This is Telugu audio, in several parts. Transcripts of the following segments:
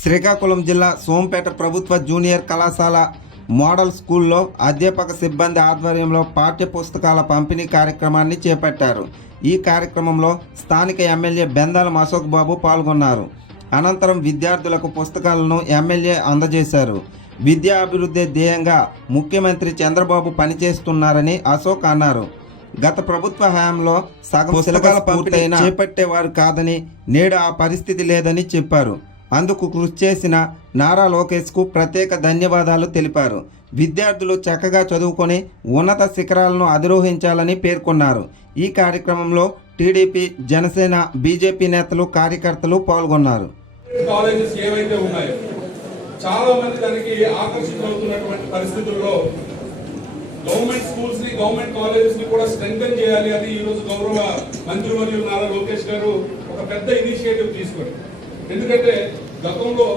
శ్రీకాకుళం జిల్లా సోంపేట ప్రభుత్వ జూనియర్ కళాశాల మోడల్ స్కూల్లో అధ్యాపక సిబ్బంది ఆధ్వర్యంలో పాఠ్య పుస్తకాల పంపిణీ కార్యక్రమాన్ని చేపట్టారు. ఈ కార్యక్రమంలో స్థానిక ఎమ్మెల్యే బెందాలం అశోక్ బాబు పాల్గొన్నారు. అనంతరం విద్యార్థులకు పుస్తకాలను ఎమ్మెల్యే అందజేశారు. విద్యా అభివృద్ధి ధ్యేయంగా ముఖ్యమంత్రి చంద్రబాబు పనిచేస్తున్నారని అశోక్ అన్నారు. గత ప్రభుత్వ హయాంలో సగం పుస్తకాల పంపిణీ చేపట్టేవారు కాదని నేడు ఆ పరిస్థితి లేదని చెప్పారు. అందుకు కృషి చేసిన నారా లోకేష్కు ప్రత్యేక ధన్యవాదాలు తెలిపారు. విద్యార్థులు చక్కగా చదువుకొని ఉన్నత శిఖరాలను అధిరోహించాలని పేర్కొన్నారు. ఈ కార్యక్రమంలో టీడీపీ జనసేన బీజేపీ నేతలు కార్యకర్తలు పాల్గొన్నారు. కాలేజెస్ ఏవైతే ఉన్నాయో చాలా మంది దానికి ఆకర్షితులవుతున్నటువంటి పరిస్థితుల్లో గవర్నమెంట్ స్కూల్స్ని గవర్నమెంట్ కాలేజెస్ని కూడా స్ట్రెంగ్తన్ చేయాలి. అది ఈ రోజు గౌరవ మంత్రి మరియు నారా లోకేష్ గారు ఒక పెద్ద ఇనిషియేటివ్ తీసుకోండి ఎందుకంటే గతంలో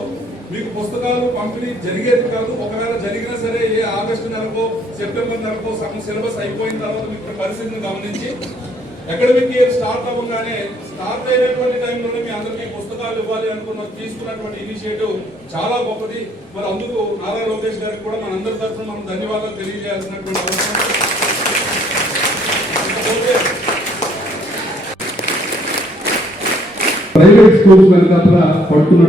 మీకు పుస్తకాలు పంపిణీ జరిగేది కాదు ఒకవేళ జరిగినా సరే ఏ ఆగస్టు నెలకో సెప్టెంబర్ నెలకో సగం సిలబస్ అయిపోయిన తర్వాత మీకు పరిస్థితిని గమనించి అకాడమిక్ ఇయర్ స్టార్ట్ అవ్వగానే స్టార్ట్ అయినటువంటి టైంలోనే మీ అందరికీ పుస్తకాలు ఇవ్వాలి అనుకున్న తీసుకున్నటువంటి ఇనిషియేటివ్ చాలా గొప్పది. మరి అందుకు నారా లోకేష్ గారికి కూడా మనందరి తరఫున మనం ధన్యవాదాలు తెలియజేయాల్సినటువంటి అవసరం. ప్రైవేట్ స్కూల్స్ వెనకాల పడుతున్నటువంటి